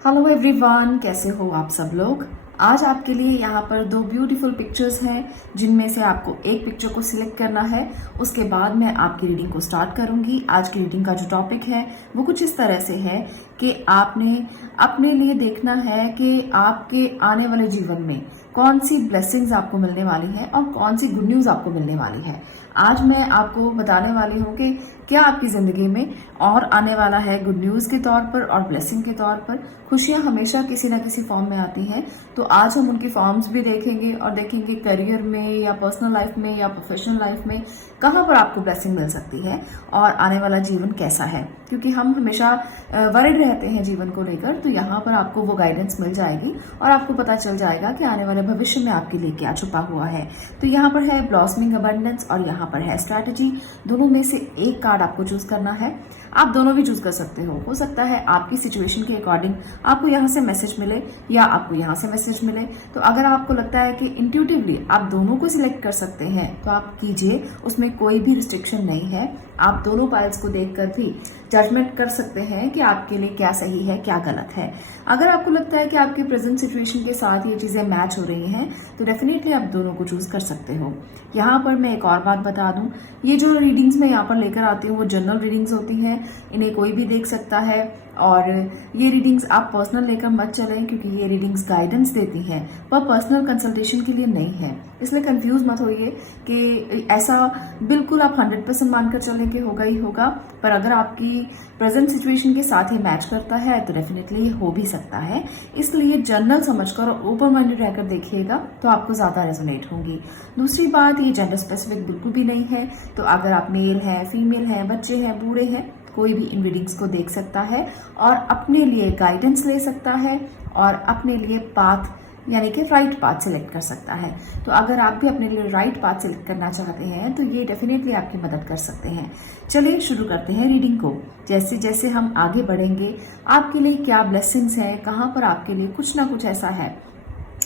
Hello everyone, कैसे हो आप सब लोग। आज आपके लिए यहाँ पर दो ब्यूटीफुल पिक्चर्स हैं जिनमें से आपको एक पिक्चर को सिलेक्ट करना है। उसके बाद मैं आपकी रीडिंग को स्टार्ट करूंगी। आज की रीडिंग का जो टॉपिक है वो कुछ इस तरह से है कि आपने अपने लिए देखना है कि आपके आने वाले जीवन में कौन सी ब्लेसिंग्स आपको मिलने वाली है और कौन सी गुड न्यूज़ आपको मिलने वाली है। आज मैं आपको बताने वाली हूँ कि क्या आपकी ज़िंदगी में और आने वाला है गुड न्यूज़ के तौर पर और ब्लेसिंग के तौर पर। खुशियाँ हमेशा किसी ना किसी फॉर्म में आती हैं, तो आज हम उनकी फॉर्म्स भी देखेंगे और देखेंगे करियर में या पर्सनल लाइफ में या प्रोफेशनल लाइफ में कहाँ पर आपको ब्लेसिंग मिल सकती है और आने वाला जीवन कैसा है। क्योंकि हम हमेशा वरिड रहते हैं जीवन को लेकर, तो यहाँ पर आपको वो गाइडेंस मिल जाएगी और आपको पता चल जाएगा कि आने वाले भविष्य में आपके लिए क्या छुपा हुआ है। तो यहाँ पर है ब्लॉसमिंग अबंडेंस और यहाँ पर है स्ट्रैटेजी। दोनों में से एक कार्ड आपको चूज करना है। आप दोनों भी चूज कर सकते हो सकता है आपकी सिचुएशन के अकॉर्डिंग आपको यहाँ से मैसेज मिले या आपको यहाँ से मैसेज मिले। तो अगर आपको लगता है कि इंट्यूटिवली आप दोनों को सिलेक्ट कर सकते हैं तो आप कीजिए, उसमें कोई भी रिस्ट्रिक्शन नहीं है। आप दोनों पाइल्स को देखकर भी जजमेंट कर सकते हैं कि आपके लिए क्या सही है क्या गलत है। अगर आपको लगता है कि आपकी प्रेजेंट सिचुएशन के साथ ये चीजें मैच हो रही हैं तो डेफिनेटली आप दोनों को चूज कर सकते हो। यहाँ पर मैं एक और बात बता दूं, ये जो रीडिंग्स मैं यहाँ पर लेकर आती हूँ वो जनरल रीडिंग्स होती हैं, इन्हें कोई भी देख सकता है। और ये रीडिंग्स आप पर्सनल लेकर मत चलें क्योंकि ये रीडिंग्स गाइडेंस देती हैं पर पर्सनल कंसल्टेशन के लिए नहीं है। इसलिए कंफ्यूज मत होइए कि ऐसा बिल्कुल आप 100% मानकर चलें कि होगा ही होगा, पर अगर आपकी प्रेजेंट सिचुएशन के साथ ही मैच करता है तो डेफिनेटली ये हो भी सकता है। इसलिए जनरल समझकर और ओपन माइंडेड रहकर देखिएगा तो आपको ज्यादा रेजोनेट होंगी। दूसरी बात, ये जेंडर स्पेसिफिक बिल्कुल भी नहीं है, तो अगर आप मेल हैं, फीमेल हैं, बच्चे हैं, बूढ़े हैं, कोई भी इन रीडिंग्स को देख सकता है और अपने लिए गाइडेंस ले सकता है और अपने लिए पाथ यानी कि राइट पाथ सिलेक्ट कर सकता है। तो अगर आप भी अपने लिए राइट पाथ सिलेक्ट करना चाहते हैं तो ये डेफिनेटली आपकी मदद कर सकते हैं। चलिए शुरू करते हैं रीडिंग को। जैसे जैसे हम आगे बढ़ेंगे आपके लिए क्या ब्लेसिंग्स हैं, कहाँ पर आपके लिए कुछ ना कुछ ऐसा है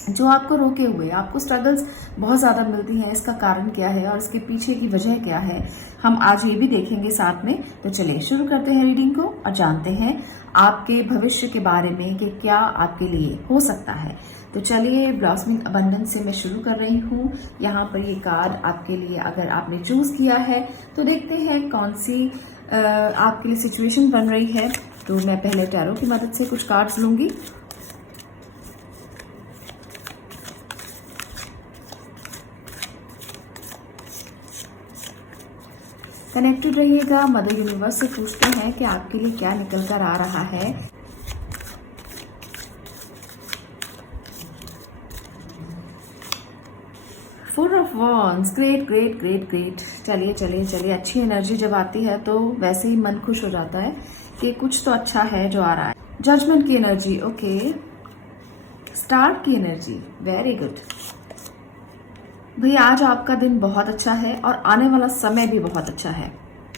जो आपको रोके हुए, आपको स्ट्रगल्स बहुत ज़्यादा मिलती हैं, इसका कारण क्या है और इसके पीछे की वजह क्या है, हम आज ये भी देखेंगे साथ में। तो चलिए शुरू करते हैं रीडिंग को और जानते हैं आपके भविष्य के बारे में कि क्या आपके लिए हो सकता है। तो चलिए ब्लॉसमिंग अबंडेंस से मैं शुरू कर रही हूँ। यहाँ पर ये कार्ड आपके लिए अगर आपने चूज किया है तो देखते हैं कौन सी आपके लिए सिचुएशन बन रही है। तो मैं पहले टैरो की मदद से कुछ कार्ड्स लूंगी। कनेक्टेड रहिएगा। मदर यूनिवर्स से पूछते हैं कि आपके लिए क्या निकल कर आ रहा है। Four of wands, great great great great. चलिए चलिए चलिए, अच्छी एनर्जी जब आती है तो वैसे ही मन खुश हो जाता है कि कुछ तो अच्छा है जो आ रहा है। जजमेंट की एनर्जी, ओके। स्टार्ट की एनर्जी, वेरी गुड। भाई आज आपका दिन बहुत अच्छा है और आने वाला समय भी बहुत अच्छा है।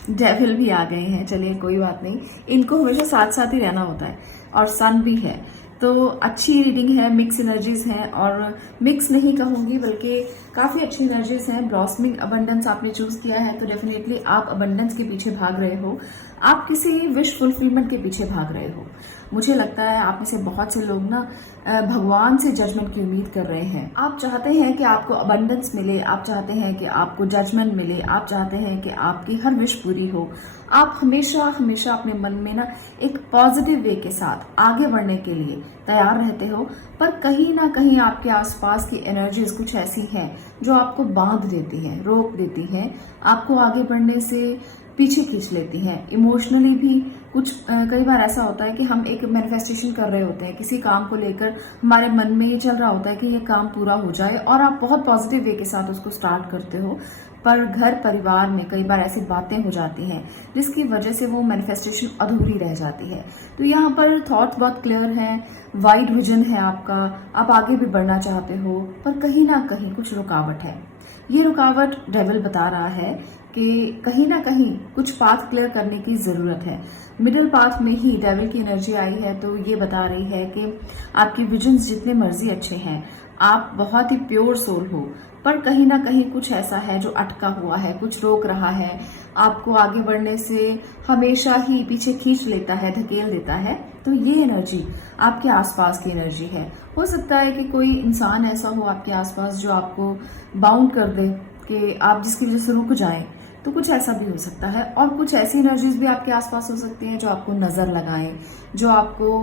डेविल भी आ गए हैं, चलिए कोई बात नहीं, इनको हमेशा साथ साथ ही रहना होता है। और सन भी है, तो अच्छी रीडिंग है, मिक्स एनर्जीज हैं और मिक्स नहीं कहूंगी बल्कि काफी अच्छी एनर्जीज हैं। ब्लॉसमिंग अबंडेंस आपने चूज किया है तो डेफिनेटली आप अबंडेंस के पीछे भाग रहे हो, आप किसी विश फुलफिलमेंट के पीछे भाग रहे हो। मुझे लगता है आप में से बहुत से लोग ना भगवान से जजमेंट की उम्मीद कर रहे हैं। आप चाहते हैं कि आपको अबंडेंस मिले, आप चाहते हैं कि आपको जजमेंट मिले, आप चाहते हैं कि आपकी हर विश पूरी हो। आप हमेशा हमेशा अपने मन में ना एक पॉजिटिव वे के साथ आगे बढ़ने के लिए तैयार रहते हो, पर कहीं ना कहीं आपके आसपास की एनर्जीज कुछ ऐसी हैं जो आपको बांध देती हैं, रोक देती हैं, आपको आगे बढ़ने से पीछे खींच लेती हैं। इमोशनली भी कुछ कई बार ऐसा होता है कि हम एक मैनिफेस्टेशन कर रहे होते हैं किसी काम को लेकर, हमारे मन में ये चल रहा होता है कि ये काम पूरा हो जाए और आप बहुत पॉजिटिव वे के साथ उसको स्टार्ट करते हो, पर घर परिवार में कई बार ऐसी बातें हो जाती हैं जिसकी वजह से वो मैनिफेस्टेशन अधूरी रह जाती है। तो यहाँ पर थॉट्स बहुत क्लियर हैं, वाइड विजन है आपका, आप आगे भी बढ़ना चाहते हो, पर कहीं ना कहीं कुछ रुकावट है। ये रुकावट डेविल बता रहा है कि कहीं ना कहीं कुछ पाथ क्लियर करने की जरूरत है। मिडिल पाथ में ही डेविल की एनर्जी आई है, तो ये बता रही है कि आपके विजन्स जितने मर्जी अच्छे हैं, आप बहुत ही प्योर सोल हो, पर कहीं ना कहीं कुछ ऐसा है जो अटका हुआ है, कुछ रोक रहा है, आपको आगे बढ़ने से हमेशा ही पीछे खींच लेता है, धकेल देता है। तो ये एनर्जी आपके आसपास की एनर्जी है। हो सकता है कि कोई इंसान ऐसा हो आपके आसपास जो आपको बाउंड कर दे कि आप जिसकी वजह से रुक जाएं, तो कुछ ऐसा भी हो सकता है। और कुछ ऐसी एनर्जीज भी आपके आसपास हो सकती हैं जो आपको नजर लगाएं, जो आपको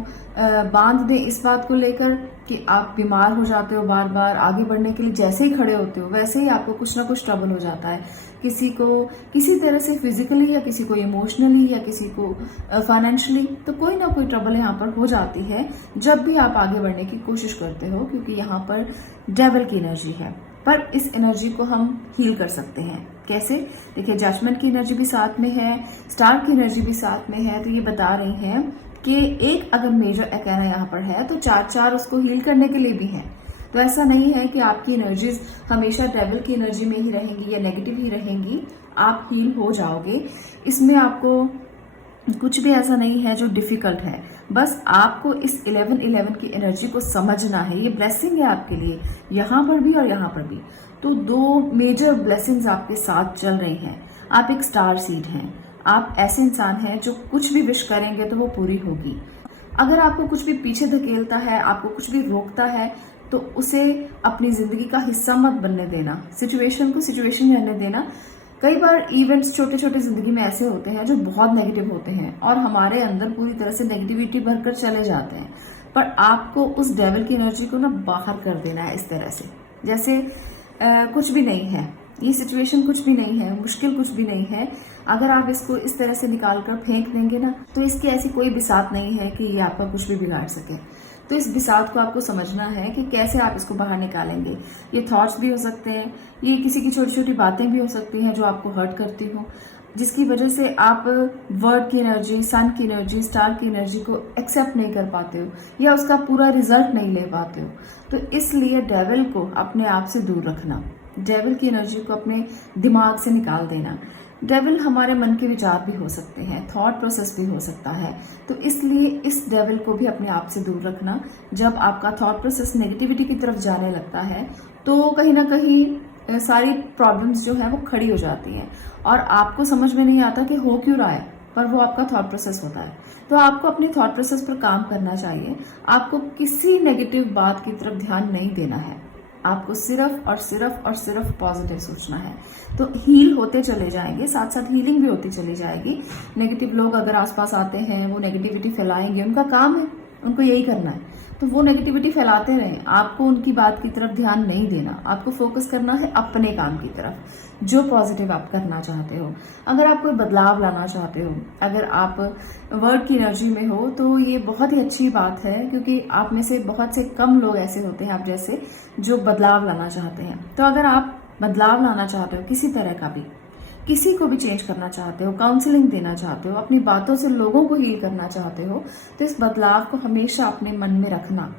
बांध दें इस बात को लेकर कि आप बीमार हो जाते हो, बार बार आगे बढ़ने के लिए जैसे ही खड़े होते हो वैसे ही आपको कुछ ना कुछ ट्रबल हो जाता है। किसी को किसी तरह से फिजिकली, या किसी को इमोशनली, या किसी को फाइनेंशियली, तो कोई ना कोई ट्रबल यहाँ पर हो जाती है जब भी आप आगे बढ़ने की कोशिश करते हो, क्योंकि यहाँ पर डेविल की एनर्जी है। पर इस एनर्जी को हम हील कर सकते हैं। कैसे? देखिए, जजमेंट की एनर्जी भी साथ में है, स्टार की एनर्जी भी साथ में है। तो ये बता रही हैं कि एक अगर मेजर अकेना यहाँ पर है तो 4 उसको हील करने के लिए भी है। तो ऐसा नहीं है कि आपकी एनर्जीज हमेशा डेविल की एनर्जी में ही रहेंगी या नेगेटिव ही रहेंगी। आप हील हो जाओगे, इसमें आपको कुछ भी ऐसा नहीं है जो डिफिकल्ट है। बस आपको इस 11-11 की एनर्जी को समझना है। ये ब्लेसिंग है आपके लिए, यहाँ पर भी और यहाँ पर भी। तो 2 मेजर ब्लेसिंग्स आपके साथ चल रही हैं। आप एक स्टार सीड हैं। आप ऐसे इंसान हैं जो कुछ भी विश करेंगे तो वो पूरी होगी। अगर आपको कुछ भी पीछे धकेलता है, आपको कुछ भी रोकता है, तो उसे अपनी जिंदगी का हिस्सा मत बनने देना। सिचुएशन को सिचुएशन रहने देना। कई बार इवेंट्स छोटे छोटे जिंदगी में ऐसे होते हैं जो बहुत नेगेटिव होते हैं और हमारे अंदर पूरी तरह से नेगेटिविटी भरकर चले जाते हैं। पर आपको उस डेविल की एनर्जी को ना बाहर कर देना है इस तरह से, जैसे कुछ भी नहीं है, ये सिचुएशन कुछ भी नहीं है, मुश्किल कुछ भी नहीं है। अगर आप इसको इस तरह से निकाल कर फेंक देंगे ना, तो इसकी ऐसी कोई बिसात नहीं है कि ये आपका कुछ भी बिगाड़ सके। तो इस बिसात को आपको समझना है कि कैसे आप इसको बाहर निकालेंगे। ये थॉट्स भी हो सकते हैं, ये किसी की छोटी छोटी बातें भी हो सकती हैं जो आपको हर्ट करती हो, जिसकी वजह से आप वर्ड की एनर्जी, सन की एनर्जी, स्टार की एनर्जी को एक्सेप्ट नहीं कर पाते हो या उसका पूरा रिजल्ट नहीं ले पाते हो। तो इसलिए डेविल को अपने आप से दूर रखना, डेविल की एनर्जी को अपने दिमाग से निकाल देना। डेविल हमारे मन के विचार भी हो सकते हैं, थॉट प्रोसेस भी हो सकता है। तो इसलिए इस डेविल को भी अपने आप से दूर रखना। जब आपका थॉट प्रोसेस नेगेटिविटी की तरफ जाने लगता है तो कहीं ना कहीं सारी प्रॉब्लम्स जो है वो खड़ी हो जाती हैं और आपको समझ में नहीं आता कि हो क्यों रहा है, पर वो आपका थॉट प्रोसेस होता है। तो आपको अपने थॉट प्रोसेस पर काम करना चाहिए। आपको किसी नेगेटिव बात की तरफ ध्यान नहीं देना है। आपको सिर्फ और सिर्फ और सिर्फ पॉजिटिव सोचना है। तो हील होते चले जाएंगे, साथ साथ हीलिंग भी होती चली जाएगी। नेगेटिव लोग अगर आसपास आते हैं वो नेगेटिविटी फैलाएंगे, उनका काम है, उनको यही करना है। तो वो नेगेटिविटी फैलाते रहें, आपको उनकी बात की तरफ ध्यान नहीं देना। आपको फोकस करना है अपने काम की तरफ, जो पॉजिटिव आप करना चाहते हो। अगर आप कोई बदलाव लाना चाहते हो, अगर आप वर्ड की एनर्जी में हो, तो ये बहुत ही अच्छी बात है, क्योंकि आप में से बहुत से कम लोग ऐसे होते हैं आप जैसे जो बदलाव लाना चाहते हैं। तो अगर आप बदलाव लाना चाहते हो किसी तरह का भी, किसी को भी चेंज करना चाहते हो, काउंसलिंग देना चाहते हो, अपनी बातों से लोगों को हील करना चाहते हो, तो इस बदलाव को हमेशा अपने मन में रखना।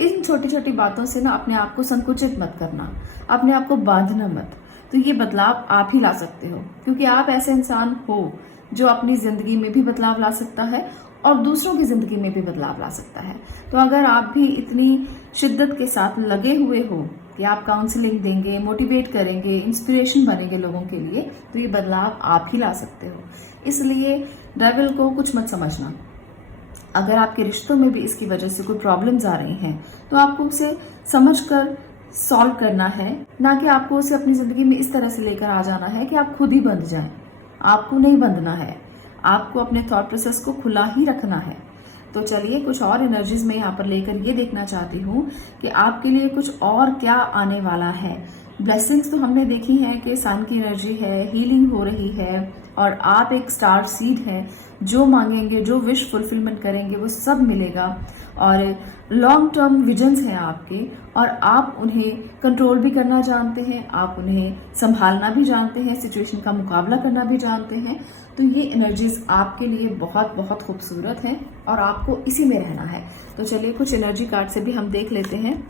इन छोटी छोटी बातों से ना अपने आप को संकुचित मत करना, अपने आप को बांधना मत। तो ये बदलाव आप ही ला सकते हो, क्योंकि आप ऐसे इंसान हो जो अपनी जिंदगी में भी बदलाव ला सकता है और दूसरों की जिंदगी में भी बदलाव ला सकता है। तो अगर आप भी इतनी शिद्दत के साथ लगे हुए हो कि आप काउंसलिंग देंगे, मोटिवेट करेंगे, इंस्पिरेशन बनेंगे लोगों के लिए, तो ये बदलाव आप ही ला सकते हो। इसलिए डेविल को कुछ मत समझना। अगर आपके रिश्तों में भी इसकी वजह से कोई प्रॉब्लम्स आ रही हैं, तो आपको उसे समझकर सॉल्व करना है, ना कि आपको उसे अपनी जिंदगी में इस तरह से लेकर आ जाना है कि आप खुद ही बंध जाएं। आपको नहीं बंधना है, आपको अपने थॉट प्रोसेस को खुला ही रखना है। तो चलिए कुछ और एनर्जीज में यहाँ पर लेकर ये देखना चाहती हूँ कि आपके लिए कुछ और क्या आने वाला है। ब्लेसिंग्स तो हमने देखी है कि सन की एनर्जी है, हीलिंग हो रही है और आप एक स्टार सीड हैं। जो मांगेंगे, जो विश फुलफिलमेंट करेंगे वो सब मिलेगा और लॉन्ग टर्म विजन्स हैं आपके और आप उन्हें कंट्रोल भी करना जानते हैं, आप उन्हें संभालना भी जानते हैं, सिचुएशन का मुकाबला करना भी जानते हैं। तो ये एनर्जीज आपके लिए बहुत बहुत खूबसूरत हैं और आपको इसी में रहना है। तो चलिए कुछ एनर्जी कार्ड से भी हम देख लेते हैं।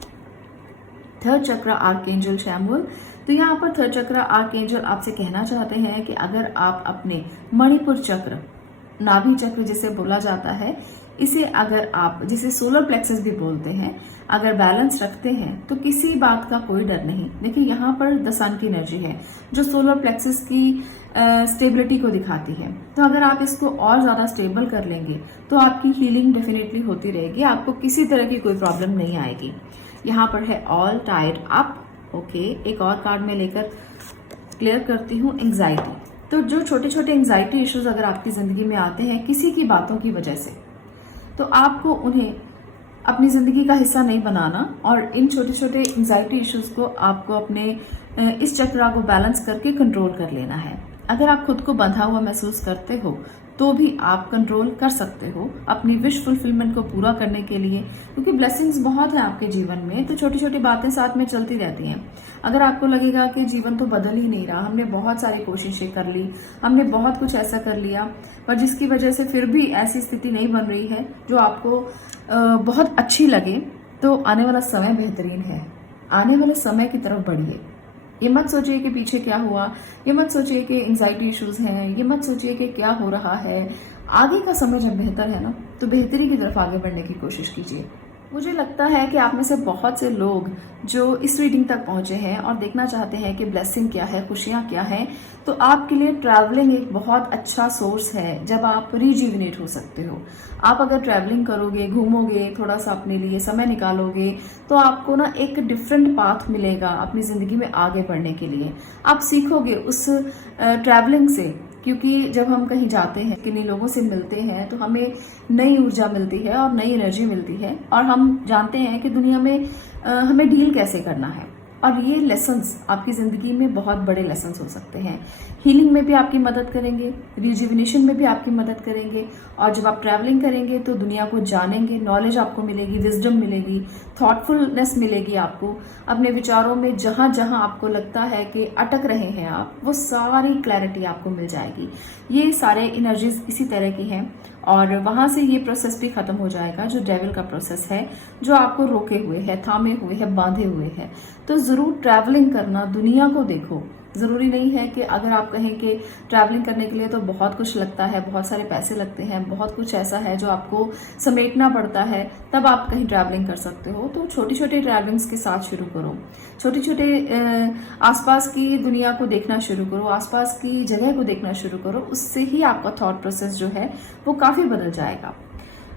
थर्ड चक्र आर्कएंजल शैमुएल। तो यहाँ पर थर्ड चक्र आर्कएंजल आपसे कहना चाहते हैं कि अगर आप अपने मणिपुर चक्र, नाभि चक्र जिसे बोला जाता है, इसे अगर आप, जिसे सोलर प्लेक्सस भी बोलते हैं, अगर बैलेंस रखते हैं तो किसी बात का कोई डर नहीं। देखिए यहाँ पर द सन की एनर्जी है जो सोलर प्लेक्सस की स्टेबिलिटी को दिखाती है। तो अगर आप इसको और ज़्यादा स्टेबल कर लेंगे तो आपकी हीलिंग डेफिनेटली होती रहेगी, आपको किसी तरह की कोई प्रॉब्लम नहीं आएगी। यहाँ पर है ऑल टाइड अप। ओके, एक और कार्ड में लेकर क्लियर करती हूँ एंग्जाइटी। तो जो छोटे छोटे एंग्जाइटी इश्यूज अगर आपकी ज़िंदगी में आते हैं किसी की बातों की वजह से, तो आपको उन्हें अपनी ज़िंदगी का हिस्सा नहीं बनाना और इन छोटे छोटे एंग्जाइटी इश्यूज को आपको अपने इस चक्रा को बैलेंस करके कंट्रोल कर लेना है। अगर आप खुद को बंधा हुआ महसूस करते हो तो भी आप कंट्रोल कर सकते हो अपनी विश फुलफिलमेंट को पूरा करने के लिए, क्योंकि ब्लेसिंग्स बहुत है आपके जीवन में, तो छोटी छोटी बातें साथ में चलती रहती हैं। अगर आपको लगेगा कि जीवन तो बदल ही नहीं रहा, हमने बहुत सारी कोशिशें कर ली, हमने बहुत कुछ ऐसा कर लिया, पर जिसकी वजह से फिर भी ऐसी स्थिति नहीं बन रही है जो आपको बहुत अच्छी लगे, तो आने वाला समय बेहतरीन है। आने वाले समय की तरफ बढ़िए। ये मत सोचिए कि पीछे क्या हुआ, ये मत सोचिए कि एंग्जाइटी इश्यूज हैं, ये मत सोचिए कि क्या हो रहा है। आगे का समय जब बेहतर है ना, तो बेहतरी की तरफ आगे बढ़ने की कोशिश कीजिए। मुझे लगता है कि आप में से बहुत से लोग जो इस रीडिंग तक पहुंचे हैं और देखना चाहते हैं कि ब्लेसिंग क्या है, खुशियां क्या हैं, तो आपके लिए ट्रैवलिंग एक बहुत अच्छा सोर्स है जब आप रिजुविनेट हो सकते हो। आप अगर ट्रैवलिंग करोगे, घूमोगे, थोड़ा सा अपने लिए समय निकालोगे, तो आपको ना एक डिफरेंट पाथ मिलेगा अपनी जिंदगी में आगे बढ़ने के लिए। आप सीखोगे उस ट्रैवलिंग से, क्योंकि जब हम कहीं जाते हैं, किन्हीं लोगों से मिलते हैं, तो हमें नई ऊर्जा मिलती है और नई एनर्जी मिलती है और हम जानते हैं कि दुनिया में हमें डील कैसे करना है। और ये लेसन्स आपकी जिंदगी में बहुत बड़े लेसन्स हो सकते हैं। हीलिंग में भी आपकी मदद करेंगे, रिजुविनेशन में भी आपकी मदद करेंगे। और जब आप ट्रैवलिंग करेंगे तो दुनिया को जानेंगे, नॉलेज आपको मिलेगी, विजडम मिलेगी, थॉटफुलनेस मिलेगी आपको। अपने विचारों में जहां जहां आपको लगता है कि अटक रहे हैं आप, वो सारी क्लैरिटी आपको मिल जाएगी। ये सारे एनर्जीज इसी तरह की हैं और वहां से ये प्रोसेस भी खत्म हो जाएगा जो डेविल का प्रोसेस है, जो आपको रोके हुए है, थामे हुए है, बांधे हुए है। तो जरूर ट्रैवलिंग करना, दुनिया को देखो। जरूरी नहीं है कि अगर आप कहें कि ट्रैवलिंग करने के लिए तो बहुत कुछ लगता है, बहुत सारे पैसे लगते हैं, बहुत कुछ ऐसा है जो आपको समेटना पड़ता है, तब आप कहीं ट्रैवलिंग कर सकते हो। तो छोटी छोटी ट्रैवलिंग्स के साथ शुरू करो, छोटे छोटे आसपास की दुनिया को देखना शुरू करो, आसपास की जगह को देखना शुरू करो। उससे ही आपका थॉट प्रोसेस जो है वो काफी बदल जाएगा।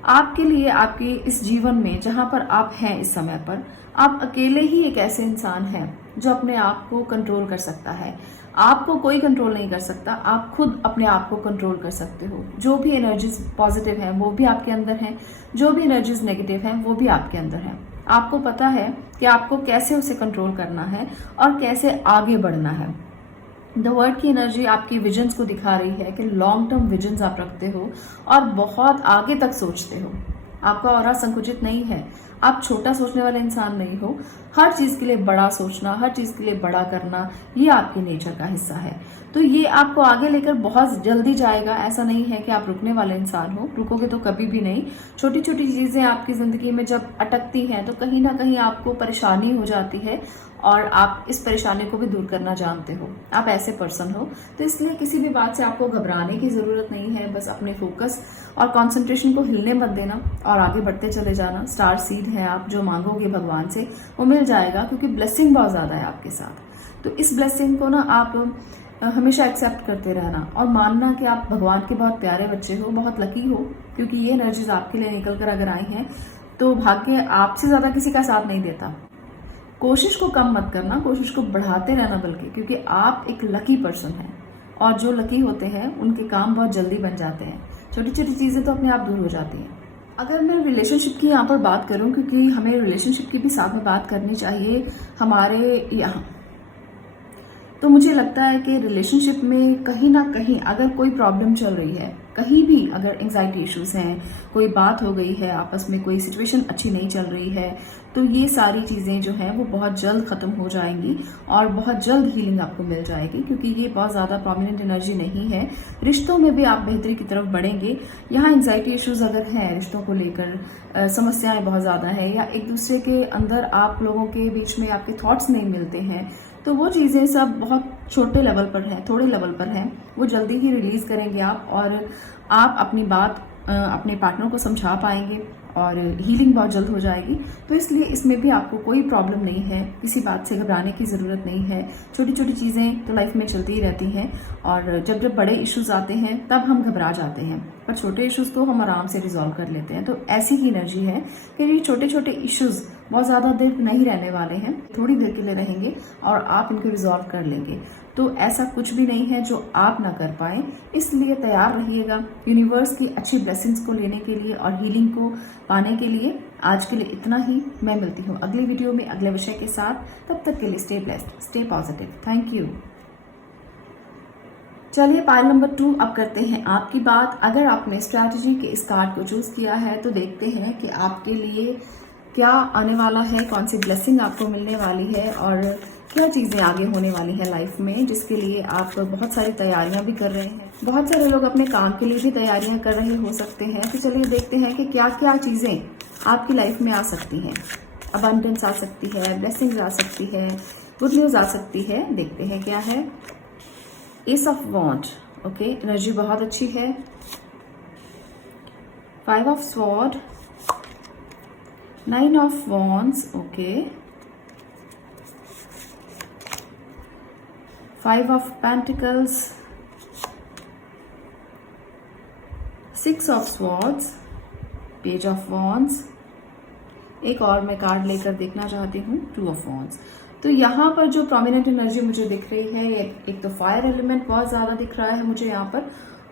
आपके लिए आपके इस जीवन में जहां पर आप हैं इस समय पर, आप अकेले ही एक ऐसे इंसान हैं जो अपने आप को कंट्रोल कर सकता है। आपको कोई कंट्रोल नहीं कर सकता, आप खुद अपने आप को कंट्रोल कर सकते हो। जो भी एनर्जीज पॉजिटिव हैं वो भी आपके अंदर हैं, जो भी एनर्जीज नेगेटिव हैं वो भी आपके अंदर हैं। आपको पता है कि आपको कैसे उसे कंट्रोल करना है और कैसे आगे बढ़ना है। द वर्ड की एनर्जी आपकी विजन्स को दिखा रही है कि लॉन्ग टर्म विजन्स आप रखते हो और बहुत आगे तक सोचते हो। आपका ऑरा संकुचित नहीं है, आप छोटा सोचने वाले इंसान नहीं हो। हर चीज के लिए बड़ा सोचना, हर चीज के लिए बड़ा करना, ये आपके नेचर का हिस्सा है। तो ये आपको आगे लेकर बहुत जल्दी जाएगा। ऐसा नहीं है कि आप रुकने वाले इंसान हो, रुकोगे तो कभी भी नहीं। छोटी छोटी चीजें आपकी जिंदगी में जब अटकती हैं तो कहीं ना कहीं आपको परेशानी हो जाती है और आप इस परेशानी को भी दूर करना जानते हो। आप ऐसे पर्सन हो, तो इसलिए किसी भी बात से आपको घबराने की जरूरत नहीं है। बस अपने फोकस और कंसंट्रेशन को हिलने मत देना और आगे बढ़ते चले जाना। स्टार सीड है आप, जो मांगोगे भगवान से वो मिल जाएगा, क्योंकि ब्लेसिंग बहुत ज्यादा है आपके साथ। तो इस ब्लेसिंग को ना आप हमेशा एक्सेप्ट करते रहना और मानना कि आप भगवान के बहुत प्यारे बच्चे हो, बहुत लकी हो, क्योंकि ये एनर्जीज आपके लिए निकल कर अगर आई हैं तो भाग्य आपसे ज्यादा किसी का साथ नहीं देता। कोशिश को कम मत करना, कोशिश को बढ़ाते रहना बल्कि, क्योंकि आप एक लकी पर्सन हैं और जो लकी होते हैं उनके काम बहुत जल्दी बन जाते हैं। छोटी छोटी चीजें तो अपने आप दूर हो जाती हैं। अगर मैं रिलेशनशिप की यहाँ पर बात करूँ, क्योंकि हमें रिलेशनशिप की भी साथ में बात करनी चाहिए हमारे यहाँ, तो मुझे लगता है कि रिलेशनशिप में कहीं ना कहीं अगर कोई प्रॉब्लम चल रही है, कहीं भी अगर एंग्जाइटी इश्यूज हैं, कोई बात हो गई है आपस में, कोई सिचुएशन अच्छी नहीं चल रही है, तो ये सारी चीज़ें जो हैं वो बहुत जल्द ख़त्म हो जाएंगी और बहुत जल्द हीलिंग आपको मिल जाएगी, क्योंकि ये बहुत ज़्यादा प्रोमिनेंट एनर्जी नहीं है। रिश्तों में भी आप बेहतरी की तरफ बढ़ेंगे। यहाँ एंग्जाइटी इश्यूज अगर हैं, रिश्तों को लेकर समस्याएं बहुत ज़्यादा है, या एक दूसरे के अंदर आप लोगों के बीच में आपके थॉट्स नहीं मिलते हैं, तो वो चीज़ें सब बहुत छोटे लेवल पर हैं, थोड़े लेवल पर हैं। वो जल्दी ही रिलीज करेंगे आप और आप अपनी बात अपने पार्टनर को समझा पाएंगे और हीलिंग बहुत जल्द हो जाएगी। तो इसलिए इसमें भी आपको कोई प्रॉब्लम नहीं है, किसी बात से घबराने की ज़रूरत नहीं है। छोटी छोटी चीज़ें तो लाइफ में चलती ही रहती हैं और जब जब बड़े इश्यूज आते हैं तब हम घबरा जाते हैं, पर छोटे इश्यूज को हम आराम से रिजॉल्व कर लेते हैं। तो ऐसी ही एनर्जी है कि ये छोटे छोटे इश्यूज बहुत ज़्यादा देर नहीं रहने वाले हैं, थोड़ी देर के लिए रहेंगे और आप इनको रिजॉल्व कर लेंगे। तो ऐसा कुछ भी नहीं है जो आप ना कर पाए, इसलिए तैयार रहिएगा यूनिवर्स की अच्छी ब्लेसिंग्स को लेने के लिए और हीलिंग को पाने के लिए। आज के लिए इतना ही। मैं मिलती हूँ अगले वीडियो में अगले विषय के साथ। तब तक के लिए stay blessed, stay positive. Thank you. चलिए पाइल नंबर 2 अब करते हैं आपकी बात। अगर आपने स्ट्रैटेजी के इस कार्ड को चूज किया है तो देखते हैं कि आपके लिए क्या आने वाला है, कौन सी ब्लेसिंग आपको मिलने वाली है और क्या चीज़ें आगे होने वाली हैं लाइफ में, जिसके लिए आप बहुत सारी तैयारियां भी कर रहे हैं। बहुत सारे लोग अपने काम के लिए भी तैयारियां कर रहे हो सकते हैं। तो चलिए देखते हैं कि क्या क्या चीज़ें आपकी लाइफ में आ सकती हैं। अबंडेंस आ सकती है, ब्लेसिंग्स आ सकती है, गुड न्यूज़ आ सकती है। देखते हैं क्या है। Ace of wand, okay, energy बहुत अच्छी है। 5 of sword, 9 of wands, okay, 5 of Pentacles, 6 of Swords, Page of Wands। एक और मैं कार्ड लेकर देखना चाहती हूँ, 2 of Wands। तो यहाँ पर जो प्रोमिनेंट एनर्जी मुझे दिख रही है, एक तो फायर एलिमेंट बहुत ज़्यादा दिख रहा है मुझे यहाँ पर,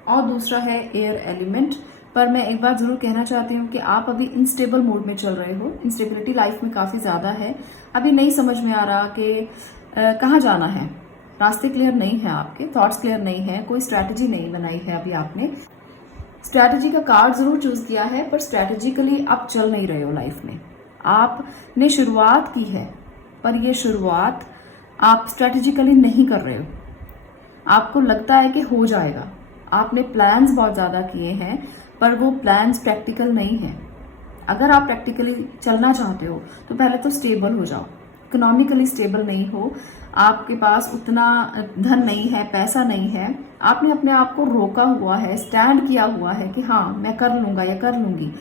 और दूसरा है एयर एलिमेंट। पर मैं एक बार जरूर कहना चाहती हूँ कि आप अभी इनस्टेबल मूड में चल रहे हो। इंस्टेबिलिटी लाइफ में काफ़ी ज़्यादा है। अभी नहीं समझ में आ रहा कि कहाँ जाना है, रास्ते क्लियर नहीं है, आपके थॉट्स क्लियर नहीं है, कोई स्ट्रैटेजी नहीं बनाई है अभी आपने। स्ट्रैटेजी का कार्ड जरूर चूज किया है पर स्ट्रैटेजिकली आप चल नहीं रहे हो लाइफ में। आपने शुरुआत की है पर ये शुरुआत आप स्ट्रैटेजिकली नहीं कर रहे हो। आपको लगता है कि हो जाएगा, आपने प्लान्स बहुत ज्यादा किए हैं पर वो प्लान्स प्रैक्टिकल नहीं है। अगर आप प्रैक्टिकली चलना चाहते हो तो पहले तो स्टेबल हो जाओ। इकोनॉमिकली स्टेबल नहीं हो, आपके पास उतना धन नहीं है, पैसा नहीं है, आपने अपने आप को रोका हुआ है, स्टैंड किया हुआ है कि हाँ मैं कर लूंगा या कर लूंगी,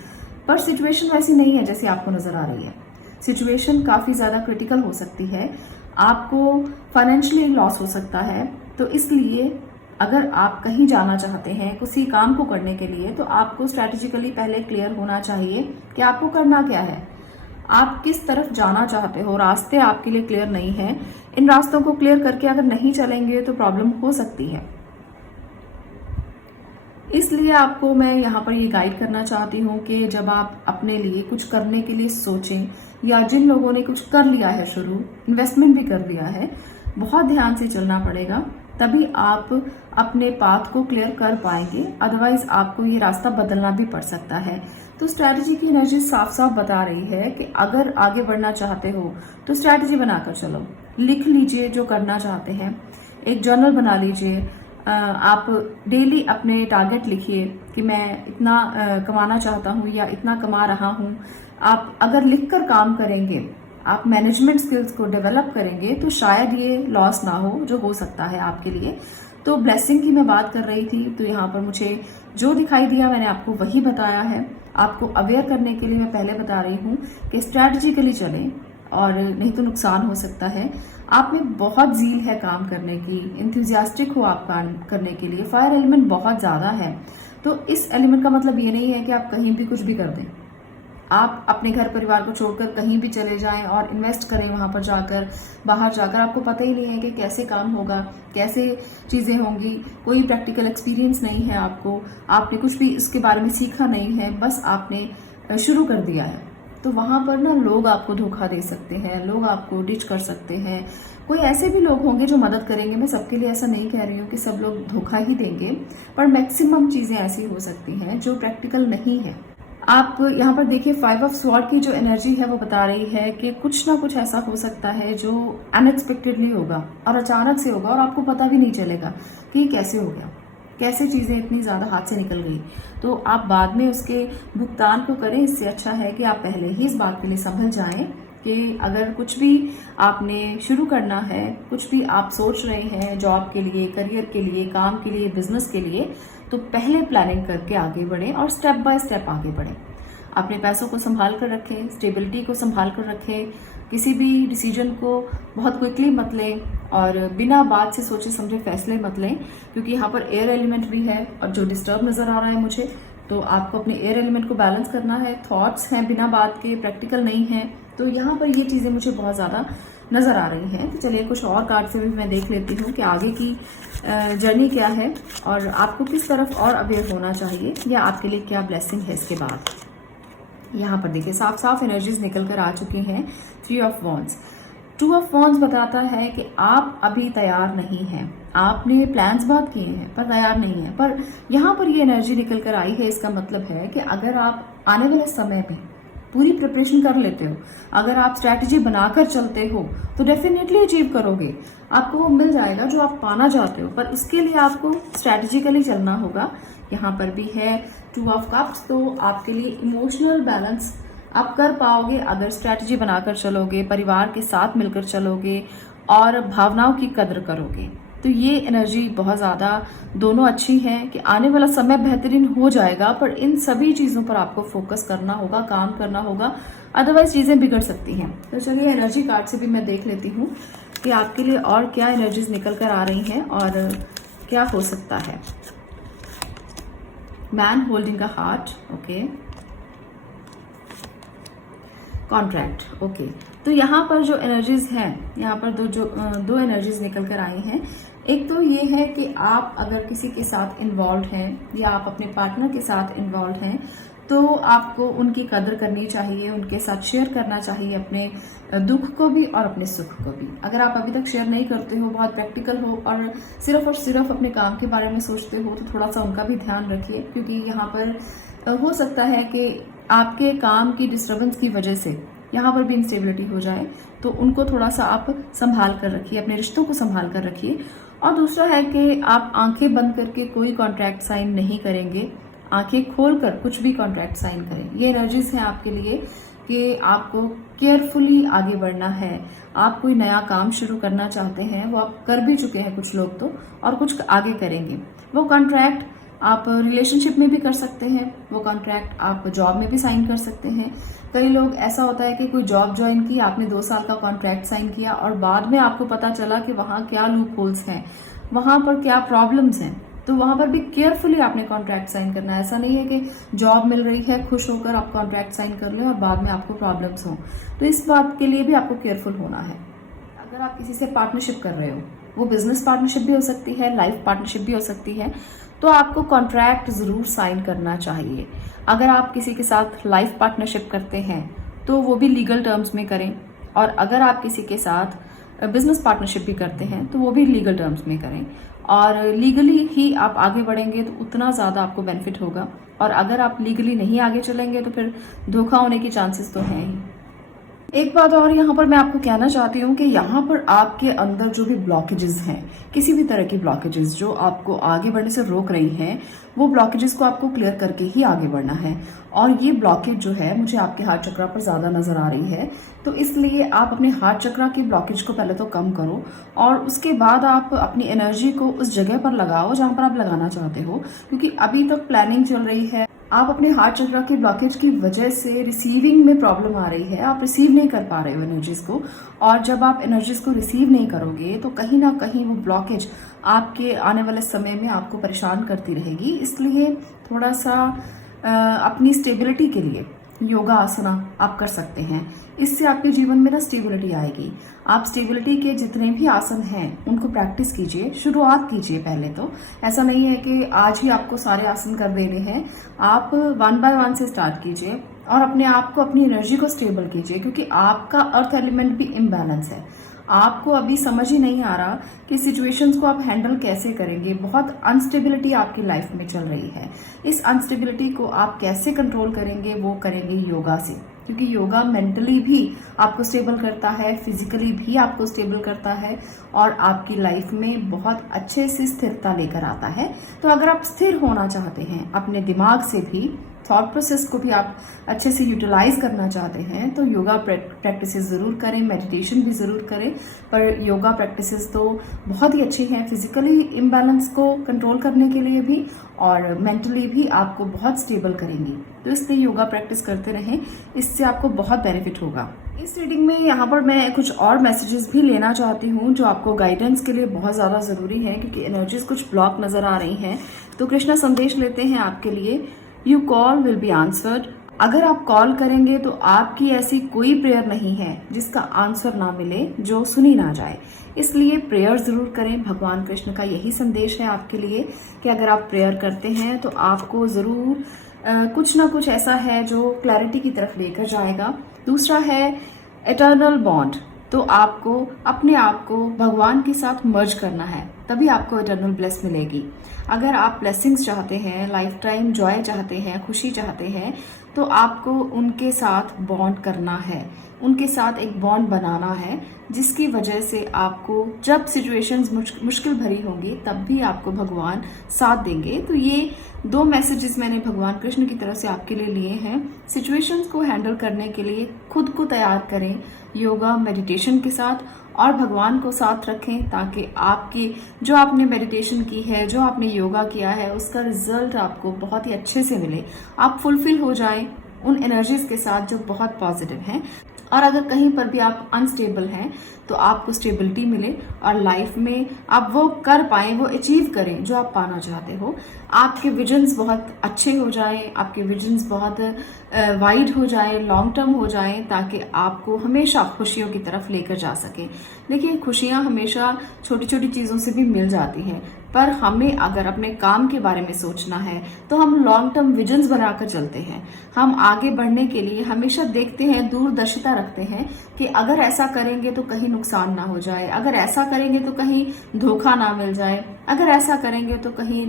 पर सिचुएशन वैसी नहीं है जैसी आपको नजर आ रही है। सिचुएशन काफी ज्यादा क्रिटिकल हो सकती है, आपको फाइनेंशियली लॉस हो सकता है। तो इसलिए अगर आप कहीं जाना चाहते हैं किसी काम को करने के लिए तो आपको स्ट्रैटेजिकली पहले क्लियर होना चाहिए कि आपको करना क्या है, आप किस तरफ जाना चाहते हो। रास्ते आपके लिए क्लियर नहीं है, इन रास्तों को क्लियर करके अगर नहीं चलेंगे तो प्रॉब्लम हो सकती है। इसलिए आपको मैं यहाँ पर ये गाइड करना चाहती हूँ कि जब आप अपने लिए कुछ करने के लिए सोचें, या जिन लोगों ने कुछ कर लिया है, शुरू इन्वेस्टमेंट भी कर लिया है, बहुत ध्यान से चलना पड़ेगा, तभी आप अपने पाथ को क्लियर कर पाएंगे। अदरवाइज आपको ये रास्ता बदलना भी पड़ सकता है। तो स्ट्रैटेजी की एनर्जी साफ साफ बता रही है कि अगर आगे बढ़ना चाहते हो तो स्ट्रैटेजी बनाकर चलो। लिख लीजिए जो करना चाहते हैं, एक जर्नल बना लीजिए। आप डेली अपने टारगेट लिखिए कि मैं इतना कमाना चाहता हूँ या इतना कमा रहा हूँ। आप अगर लिखकर काम करेंगे, आप मैनेजमेंट स्किल्स को डेवलप करेंगे तो शायद ये लॉस ना हो जो हो सकता है आपके लिए। तो ब्लेसिंग की मैं बात कर रही थी, तो यहाँ पर मुझे जो दिखाई दिया मैंने आपको वही बताया है। आपको अवेयर करने के लिए मैं पहले बता रही हूँ कि स्ट्रैटेजिकली चलें और नहीं तो नुकसान हो सकता है। आप में बहुत जील है काम करने की, इंथुजियास्टिक हो आप काम करने के लिए। फायर एलिमेंट बहुत ज्यादा है, तो इस एलिमेंट का मतलब ये नहीं है कि आप कहीं भी कुछ भी कर दें। आप अपने घर परिवार को छोड़कर कहीं भी चले जाएं और इन्वेस्ट करें वहां पर जाकर, बाहर जाकर। आपको पता ही नहीं है कि कैसे काम होगा, कैसे चीजें होंगी, कोई प्रैक्टिकल एक्सपीरियंस नहीं है आपको, आपने कुछ भी इसके बारे में सीखा नहीं है, बस आपने शुरू कर दिया है। तो वहां पर ना लोग आपको धोखा दे सकते हैं, लोग आपको डिच कर सकते हैं। कोई ऐसे भी लोग होंगे जो मदद करेंगे, मैं सबके लिए ऐसा नहीं कह रही हूँ कि सब लोग धोखा ही देंगे, पर मैक्सिमम चीजें ऐसी हो सकती हैं जो प्रैक्टिकल नहीं है। आप यहाँ पर देखिए 5 ऑफ स्वॉर्ड की जो एनर्जी है वो बता रही है कि कुछ ना कुछ ऐसा हो सकता है जो अनएक्सपेक्टेडली होगा और अचानक से होगा और आपको पता भी नहीं चलेगा कि कैसे हो गया, कैसे चीजें इतनी ज्यादा हाथ से निकल गई। तो आप बाद में उसके भुगतान को करें, इससे अच्छा है कि आप पहले ही इस बात के लिए संभल जाएं कि अगर कुछ भी आपने शुरू करना है, कुछ भी आप सोच रहे हैं जॉब के लिए, करियर के लिए, काम के लिए, बिजनेस के लिए, तो पहले प्लानिंग करके आगे बढ़ें और स्टेप बाय स्टेप आगे बढ़ें। अपने पैसों को संभाल कर रखें, स्टेबिलिटी को संभाल कर रखें, किसी भी डिसीजन को बहुत क्विकली मत लें और बिना बात से सोचे समझे फैसले मत लें, क्योंकि यहाँ पर एयर एलिमेंट भी है और जो डिस्टर्ब नजर आ रहा है मुझे, तो आपको अपने एयर एलिमेंट को बैलेंस करना है। थॉट्स हैं बिना बात के, प्रैक्टिकल नहीं है, तो यहाँ पर ये चीजें मुझे बहुत ज्यादा नजर आ रही हैं। तो चलिए कुछ और कार्ड से भी मैं देख लेती हूँ कि आगे की जर्नी क्या है और आपको किस तरफ और अवेयर होना चाहिए या आपके लिए क्या ब्लेसिंग है इसके बाद। यहाँ पर देखिए साफ साफ एनर्जीज निकल कर आ चुकी हैं। 3 ऑफ वॉन्ड्स, 2 ऑफ वॉन्ड्स बताता है कि आप अभी तैयार नहीं हैं, आपने प्लान्स बहुत किए हैं पर तैयार नहीं है। पर यहाँ पर ये एनर्जी निकल कर आई है, इसका मतलब है कि अगर आप आने वाले समय में पूरी प्रिपरेशन कर लेते हो, अगर आप स्ट्रैटेजी बनाकर चलते हो, तो डेफिनेटली अचीव करोगे, आपको वो मिल जाएगा जो आप पाना चाहते हो। पर उसके लिए आपको स्ट्रैटेजिकली चलना होगा। यहाँ पर भी है 2 ऑफ कप्स, तो आपके लिए इमोशनल बैलेंस आप कर पाओगे अगर स्ट्रैटेजी बनाकर चलोगे, परिवार के साथ मिलकर चलोगे और भावनाओं की कदर करोगे। तो ये एनर्जी बहुत ज्यादा दोनों अच्छी है कि आने वाला समय बेहतरीन हो जाएगा, पर इन सभी चीजों पर आपको फोकस करना होगा, काम करना होगा, अदरवाइज चीजें बिगड़ सकती हैं। तो चलिए एनर्जी कार्ड से भी मैं देख लेती हूँ कि आपके लिए और क्या एनर्जीज निकल कर आ रही हैं और क्या हो सकता है। Man holding a heart, okay, contract, okay. तो यहाँ पर जो एनर्जीज हैं, यहाँ पर दो एनर्जीज निकल कर आई हैं। एक तो ये है कि आप अगर किसी के साथ इन्वॉल्व हैं या आप अपने पार्टनर के साथ इन्वॉल्व हैं, तो आपको उनकी कदर करनी चाहिए, उनके साथ शेयर करना चाहिए अपने दुख को भी और अपने सुख को भी। अगर आप अभी तक शेयर नहीं करते हो, बहुत प्रैक्टिकल हो और सिर्फ अपने काम के बारे में सोचते हो, तो थोड़ा सा उनका भी ध्यान रखिए, क्योंकि यहाँ पर हो सकता है कि आपके काम की डिस्टर्बेंस की वजह से यहाँ पर भी इंस्टेबिलिटी हो जाए, तो उनको थोड़ा सा आप संभाल कर रखिए, अपने रिश्तों को संभाल कर रखिए। और दूसरा है कि आप आंखें बंद करके कोई कॉन्ट्रैक्ट साइन नहीं करेंगे, आंखें खोलकर कुछ भी कॉन्ट्रैक्ट साइन करें। ये एनर्जीज हैं आपके लिए कि आपको केयरफुली आगे बढ़ना है। आप कोई नया काम शुरू करना चाहते हैं, वो आप कर भी चुके हैं कुछ लोग तो, और कुछ आगे करेंगे। वो कॉन्ट्रैक्ट आप रिलेशनशिप में भी कर सकते हैं, वो कॉन्ट्रैक्ट आप जॉब में भी साइन कर सकते हैं। कई लोग ऐसा होता है कि कोई जॉब ज्वाइन की, आपने 2 साल का कॉन्ट्रैक्ट साइन किया और बाद में आपको पता चला कि वहां क्या लूप होल्स हैं, वहां पर क्या प्रॉब्लम्स हैं, तो वहां पर भी केयरफुली आपने कॉन्ट्रैक्ट साइन करना है। ऐसा नहीं है कि जॉब मिल रही है, खुश होकर आप कॉन्ट्रैक्ट साइन कर लें और बाद में आपको प्रॉब्लम्स हो। तो इस बात के लिए भी आपको केयरफुल होना है। अगर आप किसी से पार्टनरशिप कर रहे हो, वो बिजनेस पार्टनरशिप भी हो सकती है, लाइफ पार्टनरशिप भी हो सकती है, तो आपको कॉन्ट्रैक्ट जरूर साइन करना चाहिए। अगर आप किसी के साथ लाइफ पार्टनरशिप करते हैं तो वो भी लीगल टर्म्स में करें, और अगर आप किसी के साथ बिजनेस पार्टनरशिप भी करते हैं तो वो भी लीगल टर्म्स में करें, और लीगली ही आप आगे बढ़ेंगे तो उतना ज्यादा आपको बेनिफिट होगा। और अगर आप लीगली नहीं आगे चलेंगे तो फिर धोखा होने की चांसेस तो हैं ही। एक बात और यहाँ पर मैं आपको कहना चाहती हूँ कि यहाँ पर आपके अंदर जो भी ब्लॉकेजेस हैं, किसी भी तरह की ब्लॉकेजेस जो आपको आगे बढ़ने से रोक रही हैं, वो ब्लॉकेजेस को आपको क्लियर करके ही आगे बढ़ना है। और ये ब्लॉकेज जो है मुझे आपके हार्ट चक्रा पर ज्यादा नजर आ रही है, तो इसलिए आप अपने हार्ट चक्रा के ब्लॉकेज को पहले तो कम करो और उसके बाद आप अपनी एनर्जी को उस जगह पर लगाओ जहां पर आप लगाना चाहते हो, क्योंकि अभी तक प्लानिंग चल रही है। आप अपने हार्ट चक्रा के ब्लॉकेज की वजह से रिसीविंग में प्रॉब्लम आ रही है, आप रिसीव नहीं कर पा रहे हो एनर्जीज को, और जब आप एनर्जीज को रिसीव नहीं करोगे तो कहीं ना कहीं वो ब्लॉकेज आपके आने वाले समय में आपको परेशान करती रहेगी। इसलिए थोड़ा सा अपनी स्टेबिलिटी के लिए योगा आसना आप कर सकते हैं, इससे आपके जीवन में ना स्टेबिलिटी आएगी। आप स्टेबिलिटी के जितने भी आसन हैं उनको प्रैक्टिस कीजिए, शुरुआत कीजिए। पहले तो ऐसा नहीं है कि आज ही आपको सारे आसन कर देने हैं, आप 1 बाय 1 से स्टार्ट कीजिए और अपने आप को, अपनी एनर्जी को स्टेबल कीजिए, क्योंकि आपका अर्थ एलिमेंट भी इम्बैलेंस है। आपको अभी समझ ही नहीं आ रहा कि सिचुएशंस को आप हैंडल कैसे करेंगे। बहुत अनस्टेबिलिटी आपकी लाइफ में चल रही है। इस अनस्टेबिलिटी को आप कैसे कंट्रोल करेंगे, वो करेंगे योगा से, क्योंकि योगा मेंटली भी आपको स्टेबल करता है, फिजिकली भी आपको स्टेबल करता है और आपकी लाइफ में बहुत अच्छे से स्थिरता लेकर आता है। तो अगर आप स्थिर होना चाहते हैं अपने दिमाग से भी, थॉट प्रोसेस को भी आप अच्छे से यूटिलाइज करना चाहते हैं तो योगा प्रैक्टिसेस ज़रूर करें, मेडिटेशन भी ज़रूर करें। पर योगा प्रैक्टिसेस तो बहुत ही अच्छी हैं फिजिकली इम्बैलेंस को कंट्रोल करने के लिए भी और मेंटली भी आपको बहुत स्टेबल करेंगी। तो इसलिए योगा प्रैक्टिस करते रहें, इससे आपको बहुत बेनिफिट होगा। इस रीडिंग में यहाँ पर मैं कुछ और मैसेजेस भी लेना चाहती हूँ जो आपको गाइडेंस के लिए बहुत ज़्यादा ज़रूरी है, क्योंकि एनर्जीज कुछ ब्लॉक नज़र आ रही हैं। तो कृष्णा संदेश लेते हैं आपके लिए, you call will be answered. अगर आप कॉल करेंगे तो आपकी ऐसी कोई प्रेयर नहीं है जिसका आंसर ना मिले, जो सुनी ना जाए, इसलिए प्रेयर ज़रूर करें। भगवान कृष्ण का यही संदेश है आपके लिए कि अगर आप प्रेयर करते हैं तो आपको ज़रूर कुछ ना कुछ ऐसा है जो क्लैरिटी की तरफ लेकर जाएगा। दूसरा है एटर्नल बॉन्ड, तो आपको अपने आप को भगवान के साथ मर्ज करना है, तभी आपको एटर्नल ब्लेस मिलेगी। अगर आप ब्लेसिंग्स चाहते हैं, लाइफ टाइम जॉय चाहते हैं, खुशी चाहते हैं, तो आपको उनके साथ बॉन्ड करना है, उनके साथ एक बॉन्ड बनाना है, जिसकी वजह से आपको जब सिचुएशंस मुश्किल भरी होंगी तब भी आपको भगवान साथ देंगे। तो ये 2 मैसेजेस मैंने भगवान कृष्ण की तरफ से आपके लिए लिए हैं। सिचुएशंस को हैंडल करने के लिए खुद को तैयार करें योगा मेडिटेशन के साथ और भगवान को साथ रखें, ताकि आपकी जो आपने मेडिटेशन की है, जो आपने योगा किया है, उसका रिजल्ट आपको बहुत ही अच्छे से मिले, आप फुलफिल हो जाएं उन एनर्जीज के साथ जो बहुत पॉजिटिव हैं। और अगर कहीं पर भी आप अनस्टेबल हैं तो आपको स्टेबिलिटी मिले और लाइफ में आप वो कर पाएं, वो अचीव करें जो आप पाना चाहते हो। आपके विजन्स बहुत अच्छे हो जाएं, आपके विजन्स बहुत वाइड हो जाएं, लॉन्ग टर्म हो जाएं, ताकि आपको हमेशा खुशियों की तरफ लेकर जा सकें। देखिए, खुशियां हमेशा छोटी छोटी चीज़ों से भी मिल जाती हैं, पर हमें अगर अपने काम के बारे में सोचना है तो हम लॉन्ग टर्म विजन्स बनाकर चलते हैं। हम आगे बढ़ने के लिए हमेशा देखते हैं, दूरदर्शिता रखते हैं कि अगर ऐसा करेंगे तो कहीं नुकसान ना हो जाए, अगर ऐसा करेंगे तो कहीं धोखा ना मिल जाए, अगर ऐसा करेंगे तो कहीं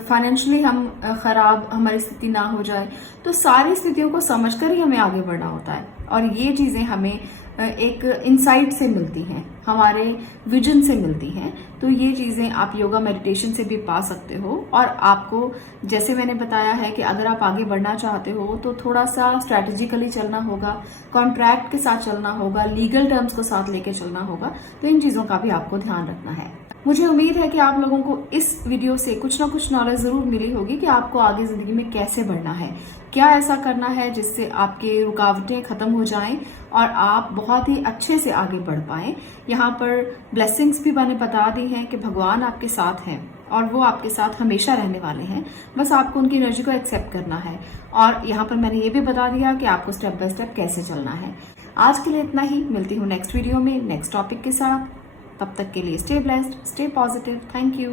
फाइनेंशियली हम खराब हमारी स्थिति ना हो जाए। तो सारी स्थितियों को समझकर ही हमें आगे बढ़ना होता है और ये चीज़ें हमें एक इंसाइट से मिलती हैं, हमारे विजन से मिलती हैं। तो ये चीज़ें आप योगा मेडिटेशन से भी पा सकते हो। और आपको जैसे मैंने बताया है कि अगर आप आगे बढ़ना चाहते हो तो थोड़ा सा स्ट्रैटेजिकली चलना होगा, कॉन्ट्रैक्ट के साथ चलना होगा, लीगल टर्म्स को साथ लेके चलना होगा। तो इन चीज़ों का भी आपको ध्यान रखना है। मुझे उम्मीद है कि आप लोगों को इस वीडियो से कुछ ना कुछ नॉलेज जरूर मिली होगी कि आपको आगे जिंदगी में कैसे बढ़ना है, क्या ऐसा करना है जिससे आपके रुकावटें खत्म हो जाएं और आप बहुत ही अच्छे से आगे बढ़ पाएं। यहाँ पर ब्लेसिंग्स भी मैंने बता दी हैं कि भगवान आपके साथ हैं और वो आपके साथ हमेशा रहने वाले हैं, बस आपको उनकी एनर्जी को एक्सेप्ट करना है। और यहाँ पर मैंने ये भी बता दिया कि आपको स्टेप बाय स्टेप कैसे चलना है। आज के लिए इतना ही, मिलती हूँ नेक्स्ट वीडियो में नेक्स्ट टॉपिक के साथ। तब तक के लिए stay blessed, stay positive. Thank you.